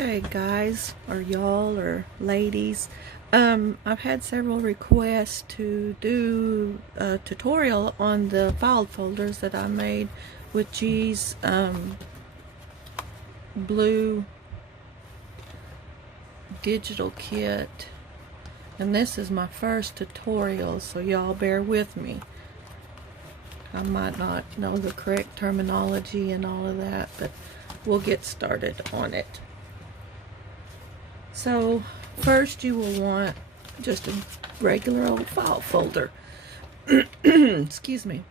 Okay, guys, or y'all, or ladies, I've had several requests to do a tutorial on the file folders that I made with Gi's blue digital kit, and this is my first tutorial, so y'all bear with me. I might not know the correct terminology and all of that, but we'll get started on it. So first you will want just a regular old file folder. Excuse me.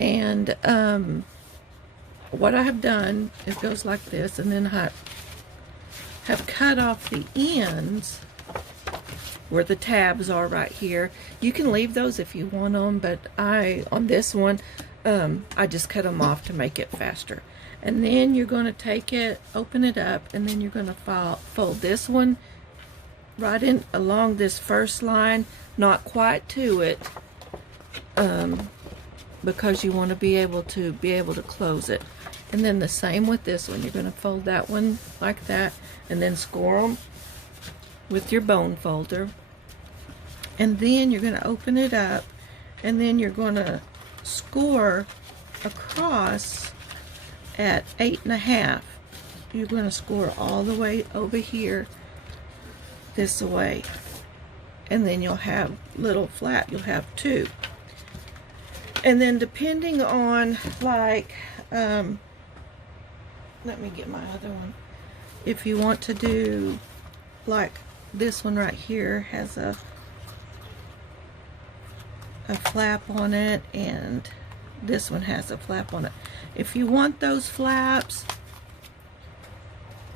And what I have done, it goes like this, and then I have cut off the ends where the tabs are right here. You can leave those if you want them, but on this one, I just cut them off to make it faster. And then you're going to take it, open it up, and then you're going to fold this one right in along this first line, not quite to it, because you want to be able to close it. And then the same with this one. You're going to fold that one like that, and then score them with your bone folder. And then you're going to open it up, and then you're going to score across at 8.5. You're going to score all the way over here this way, and then you'll have little flat, you'll have two. And then depending on, like, let me get my other one. If you want to do like this one right here has a flap on it, and this one has a flap on it. If you want those flaps,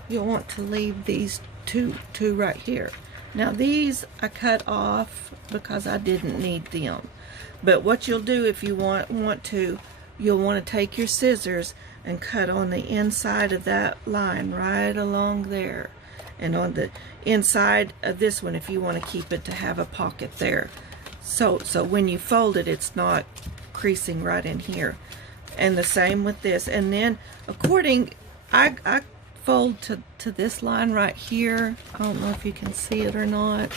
you'll want to leave these two right here. Now these I cut off because I didn't need them. But what you'll do if you want to, you'll want to take your scissors and cut on the inside of that line right along there, and on the inside of this one if you want to keep it to have a pocket there. So when you fold it, it's not creasing right in here. And the same with this. And then I fold to this line right here. I don't know if you can see it or not.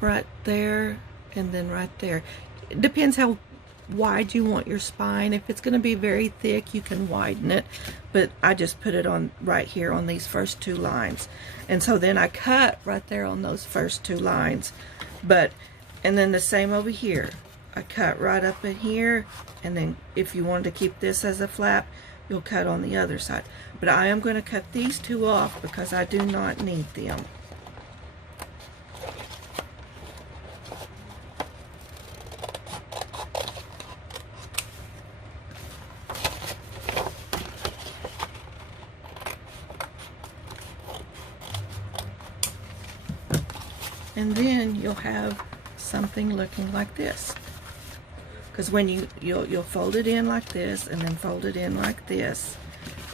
Right there, and then right there. It depends how wide you want your spine. If it's going to be very thick, you can widen it, but I just put it on right here on these first two lines. And so then I cut right there on those first two lines. And then the same over here. I cut right up in here, and then if you wanted to keep this as a flap, you'll cut on the other side. But I am going to cut these two off because I do not need them. And then you'll have something looking like this. Because when you'll fold it in like this, and then fold it in like this,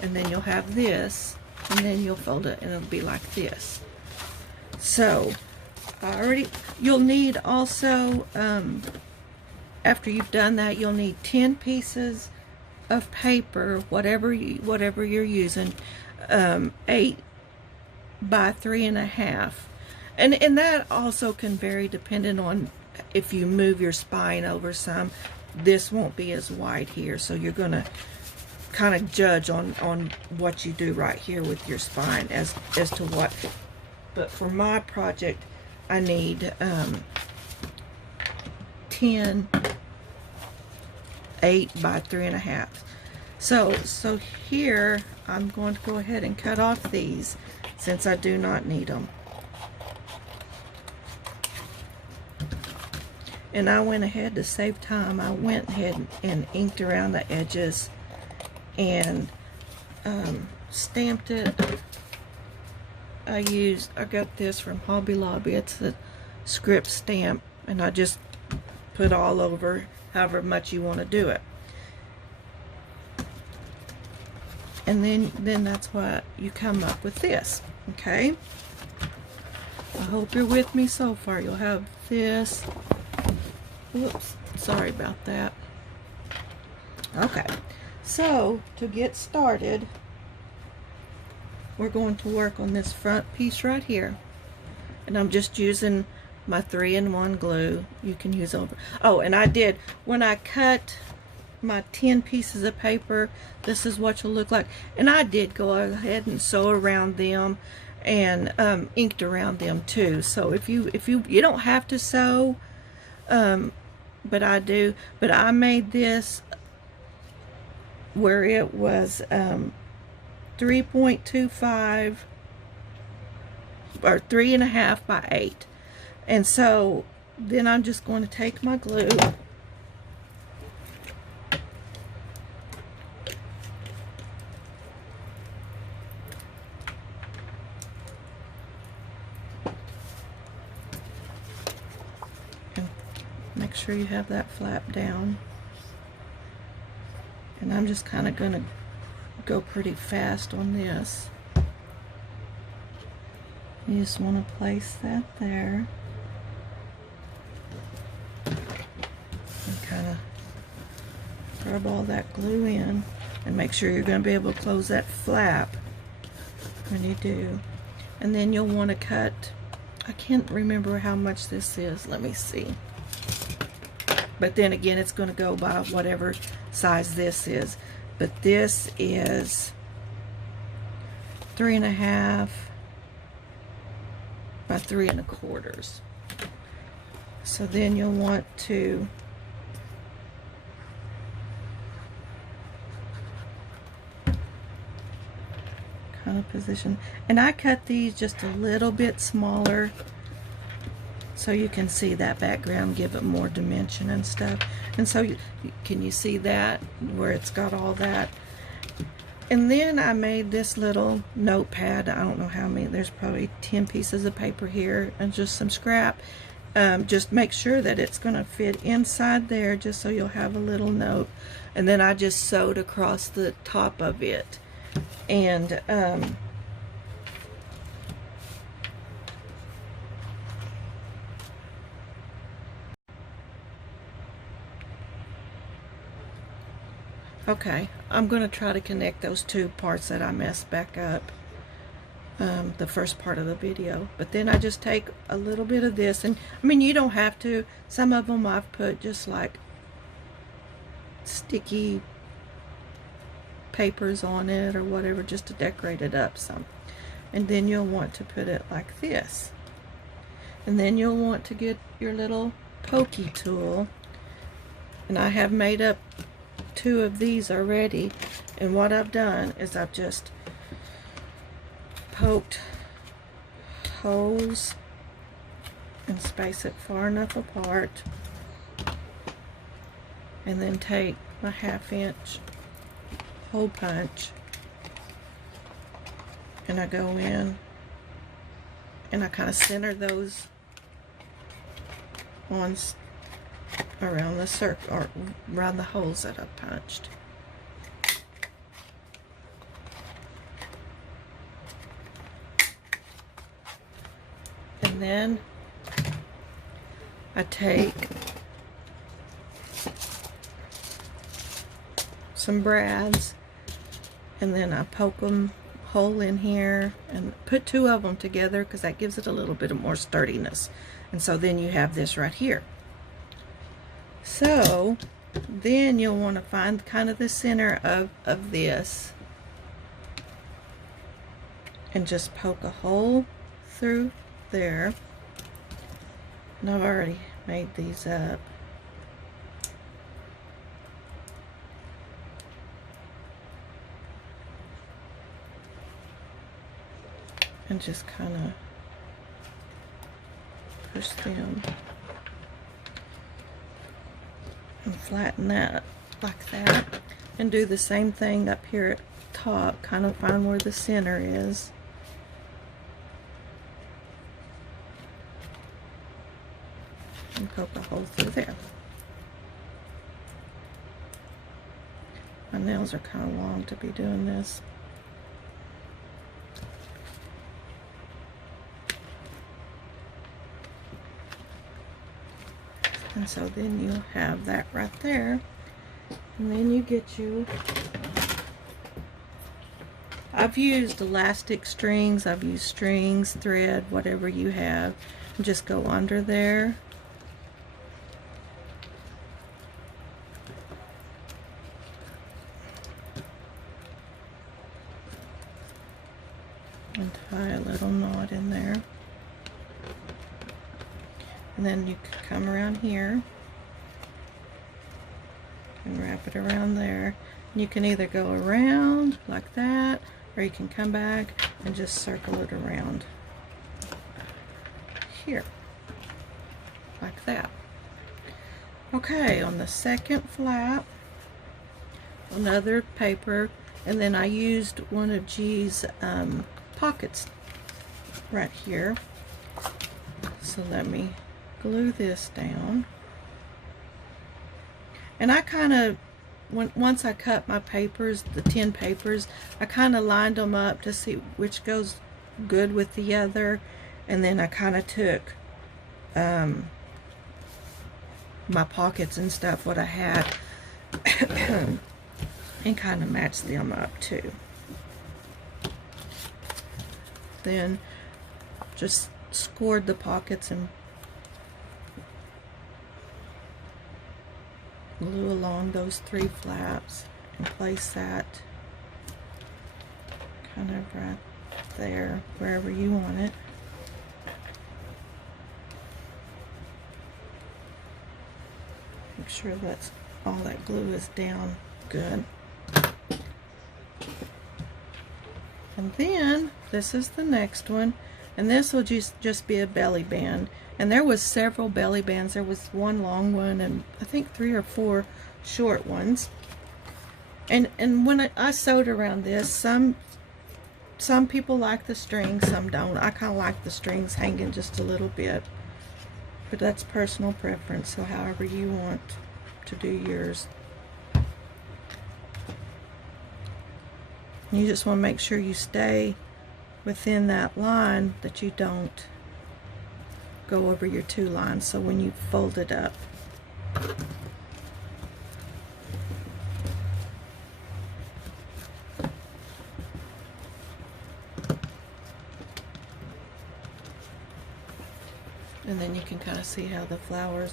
and then you'll have this, and then you'll fold it, and it'll be like this. So you'll need also, after you've done that, you'll need 10 pieces of paper, whatever you're using, 8 by 3.5. And that also can vary depending on if you move your spine over some. This won't be as wide here, so you're going to kind of judge on what you do right here with your spine as to what. But for my project, I need 10 8 by 3.5. So here I'm going to go ahead and cut off these since I do not need them. And I went ahead to save time. I went ahead and inked around the edges and stamped it. I got this from Hobby Lobby. It's a script stamp, and I just put all over however much you want to do it. And then that's why you come up with this. Okay? I hope you're with me so far. You'll have this. Whoops, sorry about that. Okay, so to get started, we're going to work on this front piece right here. And I'm just using my 3-in-1 glue. You can use over. Oh, and I did, when I cut my 10 pieces of paper, this is what you'll look like. And I did go ahead and sew around them and inked around them too. So if you don't have to sew, but I do. But I made this where it was 3.25 or 3.5 by 8. And so then I'm just going to take my glue and make sure you have that flap down. And I'm just kind of going to go pretty fast on this. You just want to place that there and kind of rub all that glue in and make sure you're going to be able to close that flap when you do. And then you'll want to cut, I can't remember how much this is, let me see. But then again, it's going to go by whatever size this is. But this is 3.5 by 3.25. So then you'll want to kind of position. And I cut these just a little bit smaller so you can see that background, give it more dimension and stuff. And so can you see that where it's got all that? And then I made this little notepad. I don't know how many, there's probably 10 pieces of paper here and just some scrap. Just make sure that it's going to fit inside there, just so you'll have a little note. And then I just sewed across the top of it. And okay, I'm going to try to connect those two parts that I messed back up the first part of the video. But then I just take a little bit of this, and I mean, you don't have to. Some of them I've put just like sticky papers on it or whatever, just to decorate it up some. And then you'll want to put it like this. And then you'll want to get your little pokey tool. And I have made up 2 of these already, and what I've done is I've just poked holes and space it far enough apart, and then take my 1/2 inch hole punch and I go in and I kind of center those on around the circle, or around the holes that I've punched. And then I take some brads and then I poke them hole in here and put 2 of them together because that gives it a little bit of more sturdiness. And so then you have this right here. So then you'll want to find kind of the center of this and just poke a hole through there. And I've already made these up. And just kind of push them and flatten that like that, and do the same thing up here at the top. Kind of find where the center is. And poke a hole through there. My nails are kind of long to be doing this. And so then you'll have that right there. And then you get you, I've used elastic strings, I've used strings, thread, whatever you have. And just go under there. And tie a little knot in there. And then you can come around here and wrap it around there. And you can either go around like that, or you can come back and just circle it around here, like that. Okay, on the second flap, another paper, and then I used one of Gi's pockets right here. So let me glue this down. And I kind of, once I cut my papers, the 10 papers, I kind of lined them up to see which goes good with the other. And then I kind of took my pockets and stuff, what I had, and kind of matched them up too. Then just scored the pockets and glue along those 3 flaps and place that kind of right there, wherever you want it. Make sure that's all that glue is down good. And then this is the next one, and this will just be a belly band. And there was several belly bands. There was one long one and I think 3 or 4 short ones. And when I sewed around this, some people like the strings, some don't. I kind of like the strings hanging just a little bit, but that's personal preference. So however you want to do yours. You just want to make sure you stay within that line, that you don't go over your 2 lines, so when you fold it up. And then you can kind of see how the flowers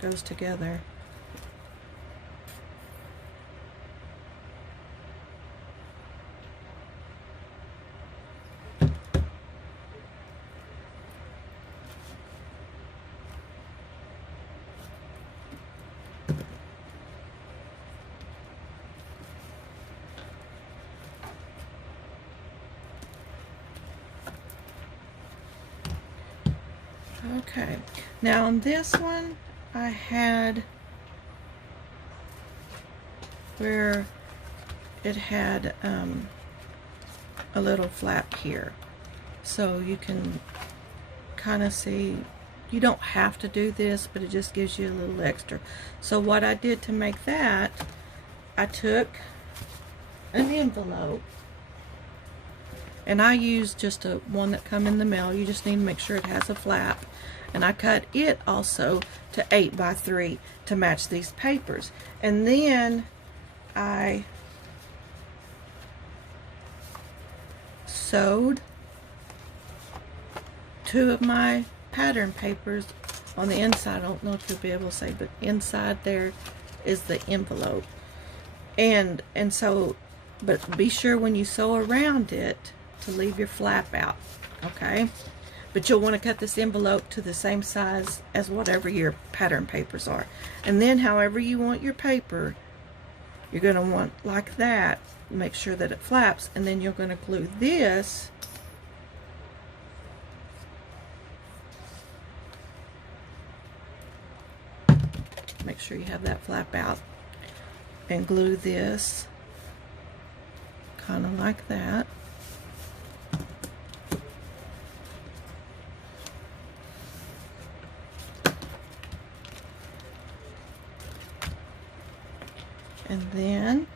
goes together. Okay, now on this one I had where it had a little flap here, so you can kind of see, you don't have to do this, but it just gives you a little extra. So what I did to make that, I took an envelope, and I used just one that come in the mail. You just need to make sure it has a flap. And I cut it also to 8 by 3 to match these papers. And then I sewed 2 of my pattern papers on the inside. I don't know if you'll be able to see, but inside there is the envelope. And so, but be sure when you sew around it to leave your flap out, okay? But you'll want to cut this envelope to the same size as whatever your pattern papers are. And then however you want your paper, you're going to want like that. Make sure that it flaps, and then you're going to glue this make sure you have that flap out, and glue this kind of like that. And then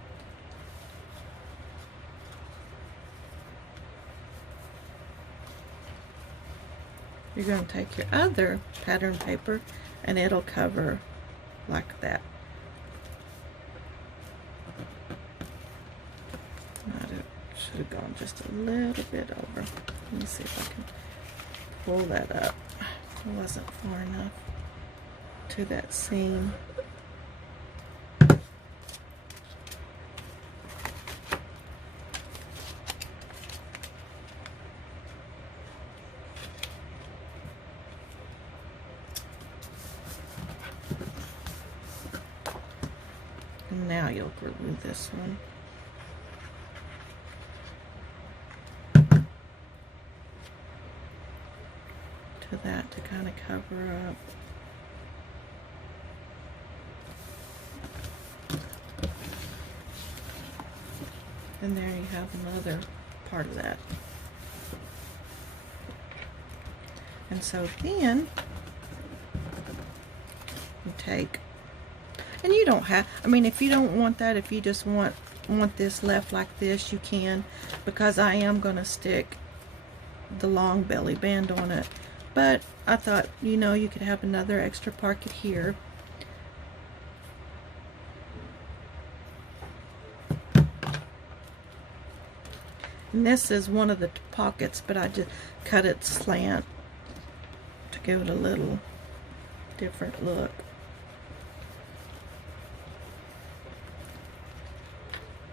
you're going to take your other pattern paper and it'll cover like that. Should have gone just a little bit over. Let me see if I can pull that up. It wasn't far enough to that seam. And now you'll glue this one. To that to kind of cover up. And there you have another part of that. And so then you take, and you don't have, I mean, if you don't want that, if you just want this left like this, you can, because I am going to stick the long belly band on it. But I thought, you know, you could have another extra pocket here. And this is one of the pockets, but I just cut it slant to give it a little different look.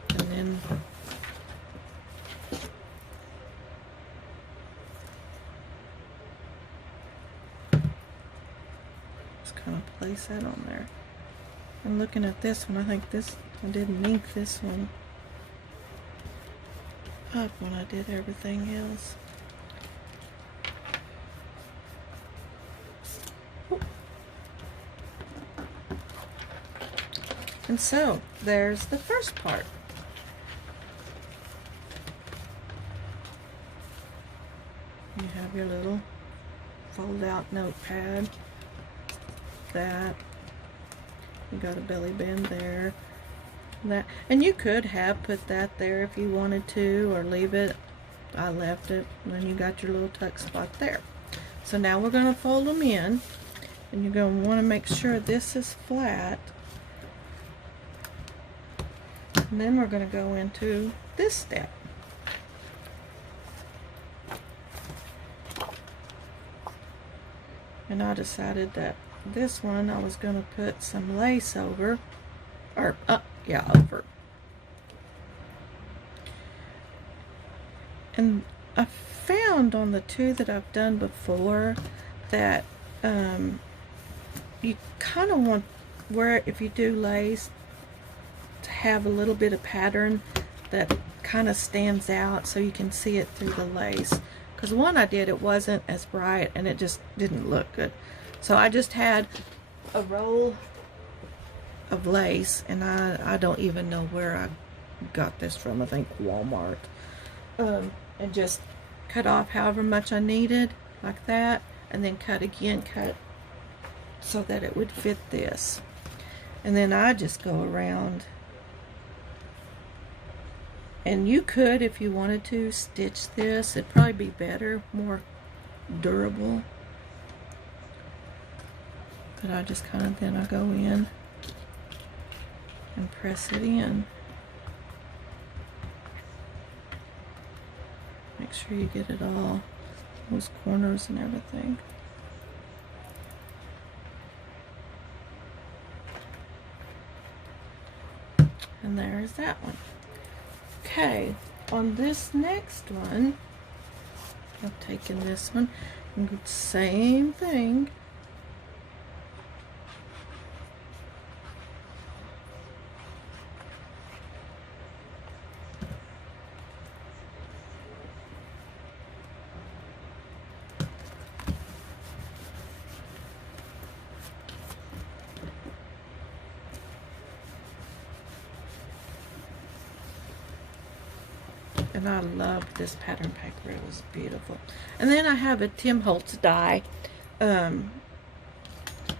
And then kind of place that on there. And looking at this one, I think this, I didn't ink this one up when I did everything else. And so there's the first part. You have your little fold out notepad. That you got a belly band there, that, and you could have put that there if you wanted to, or leave it. I left it, and then you got your little tuck spot there. So now we're going to fold them in, and you're going to want to make sure this is flat, and then we're going to go into this step. And I decided that this one I was going to put some lace over, or yeah, over. And I found on the two that I've done before that you kind of want, where if you do lace, to have a little bit of pattern that kind of stands out so you can see it through the lace. Because one I did, it wasn't as bright and it just didn't look good. So I just had a roll of lace, and I don't even know where I got this from. I think Walmart. And just cut off however much I needed, like that, and then cut again, cut so that it would fit this. And then I just go around, and you could, if you wanted to, stitch this. It'd probably be better, more durable. But I just kind of, then I go in and press it in. Make sure you get it all, those corners and everything. And there's that one. Okay, on this next one, I've taken this one and do the same thing. And I loved this pattern paper. It was beautiful. And then I have a Tim Holtz die that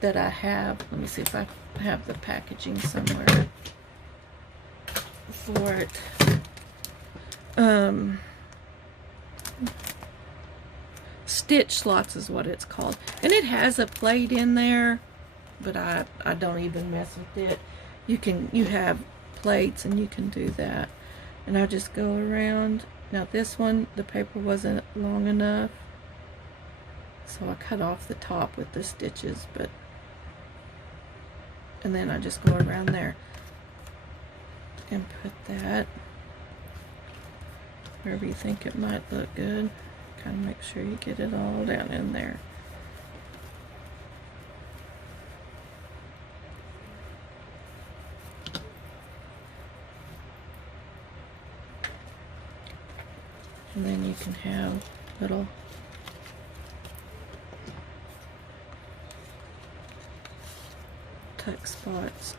I have. Let me see if I have the packaging somewhere for it. Stitch slots is what it's called. And it has a plate in there, but I don't even mess with it. You have plates and you can do that. and I just go around. Now this one, the paper wasn't long enough, so I cut off the top with the stitches, and then I just go around there and put that wherever you think it might look good. Kind of make sure you get it all down in there. And then you can have little tuck spots.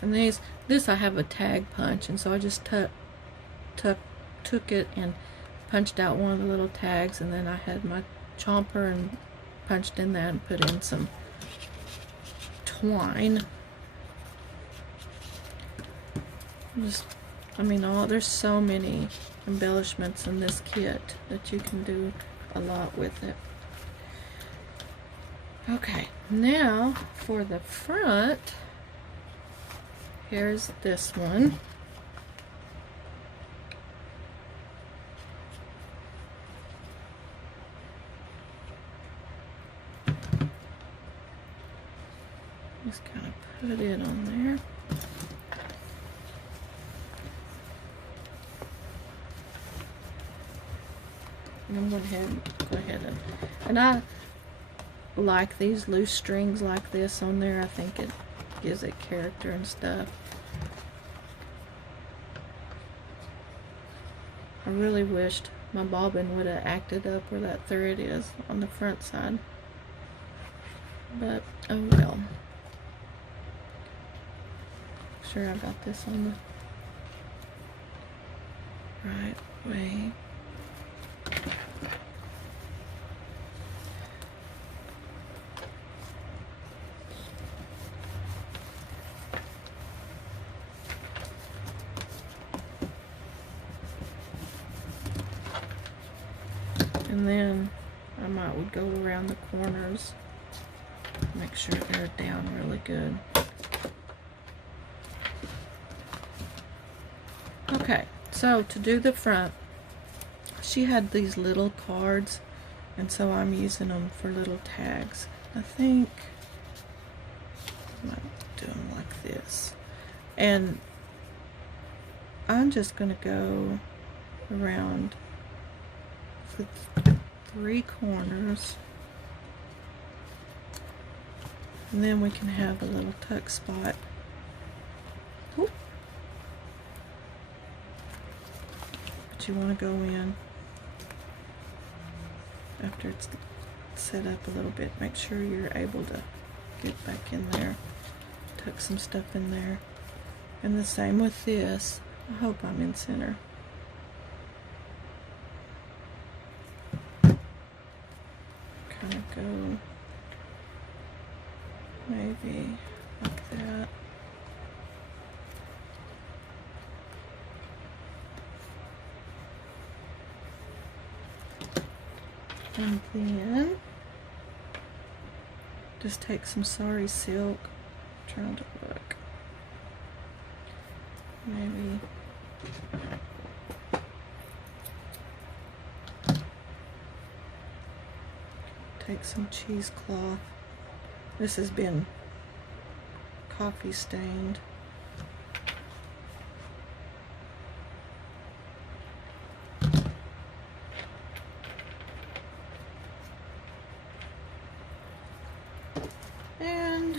And this I have a tag punch, and so I just took it and punched out one of the little tags, and then I had my chomper and punched in that and put in some twine. I mean, there's so many embellishments in this kit that you can do a lot with it. Okay, now for the front, here's this one. Just kind of put it on there. And I'm going to go ahead and I like these loose strings like this on there. I think it gives it character and stuff. I really wished my bobbin would have acted up where that thread is on the front side, but oh well. Sure, I got this on the right way. And then I would go around the corners, make sure they're down really good. Okay, so to do the front, she had these little cards, and so I'm using them for little tags. I think I might do them like this. And I'm just going to go around the 3 corners, and then we can have a little tuck spot. Oop. But you want to go in after it's set up a little bit. Make sure you're able to get back in there, tuck some stuff in there. And the same with this. I hope I'm in center. Kind of go maybe like that. And then just take some sari silk. I'm trying to look. Maybe take some cheesecloth. This has been coffee stained. And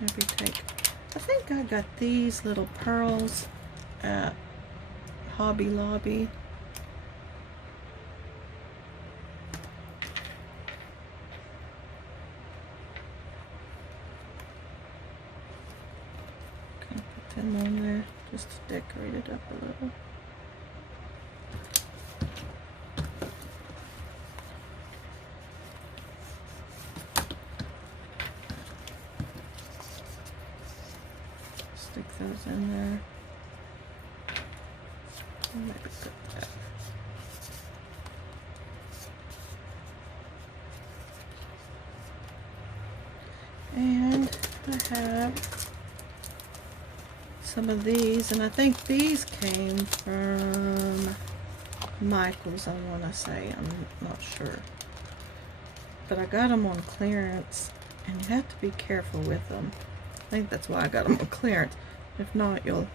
maybe take, I think I got these little pearls at Hobby Lobby. Kind of put them on there just to decorate it up a little. Stick those in there. Maybe put that. And I have some of these, and I think these came from Michael's, I want to say. I'm not sure. But I got them on clearance, and you have to be careful with them. I think that's why I got them on clearance. If not, you'll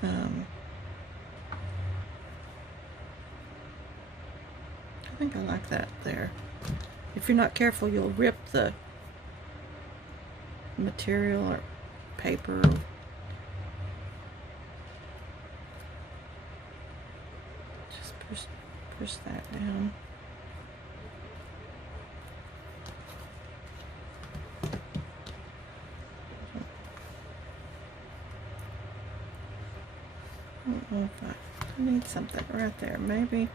I think I like that there. If you're not careful, you'll rip the material or paper. Just push that down. I don't know if I need something right there. Maybe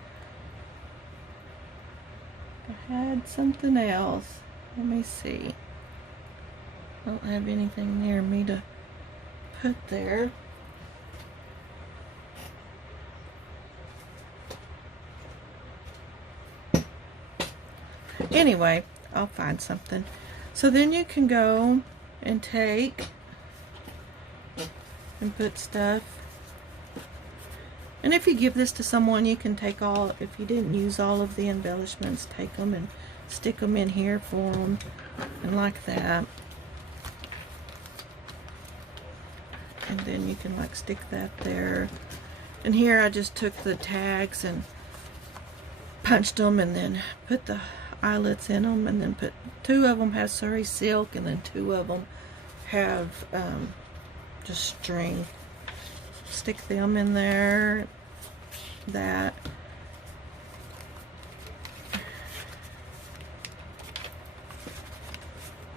I had something else. Let me see. I don't have anything near me to put there. Anyway, I'll find something. So then you can go and take and put stuff. And if you give this to someone, you can take all, if you didn't use all of the embellishments, take them and stick them in here for them, and like that. And then you can like stick that there. And here I just took the tags and punched them, and then put the eyelets in them, and then put, 2 of them have Surrey silk, and then 2 of them have just string. Stick them in there, that.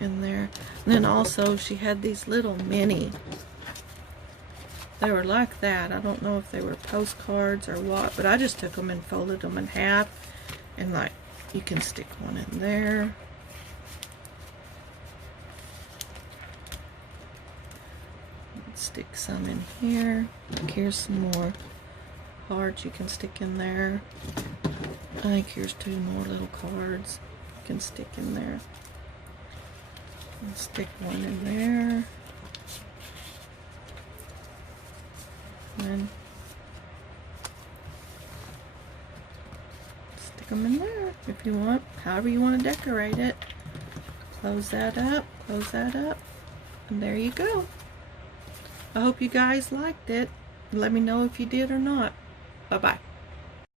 In there. And then also she had these little mini. They were like that. I don't know if they were postcards or what, but I just took them and folded them in half, and like you can stick one in there. Stick some in here. Here's some more cards you can stick in there. I think here's 2 more little cards you can stick in there. And stick one in there. And stick them in there if you want, however you want to decorate it. Close that up, and there you go. I hope you guys liked it. Let me know if you did or not. Bye-bye.